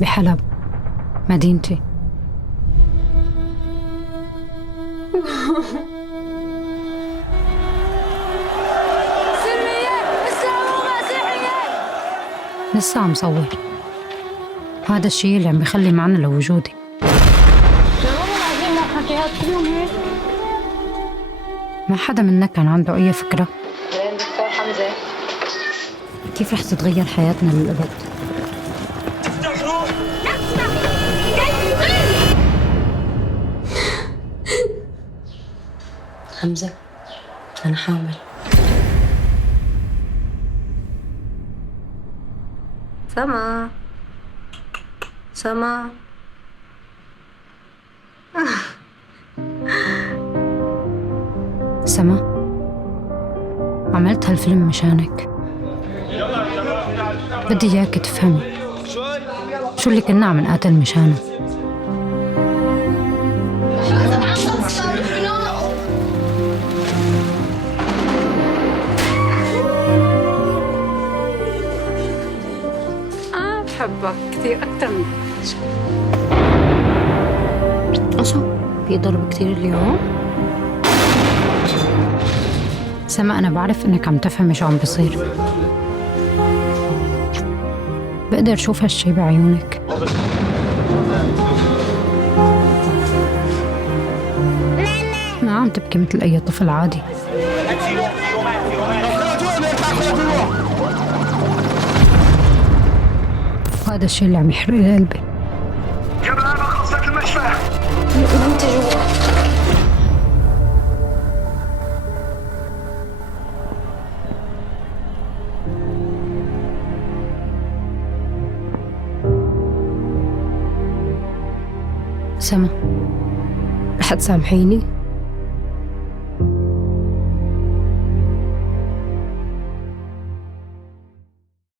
بحلب، مدينتي. لسه عم صور. هذا الشيء اللي عم بيخلي معنى لوجودي. ما حدا منا كان عنده أي فكرة دكتور حمزة كيف رح تتغير حياتنا للأبد. حمزة، أنا حامل. سما سما سما، عملت هالفيلم مشانك. بدي إياك تفهمي شو اللي كنا عم نقاتل مشانه. بحبك كثير أكثر من شو في ضرب كثير اليوم؟ سما، أنا بعرف إنك عم تفهمي شو عم بصير. بقدر شوف هالشي بعيونك. ما عم تبكي مثل أي طفل عادي. وهذا الشي اللي عم يحرق لي قلبي. جبهة خلصت المشفى. انت جوا. سما، رح تسامحيني؟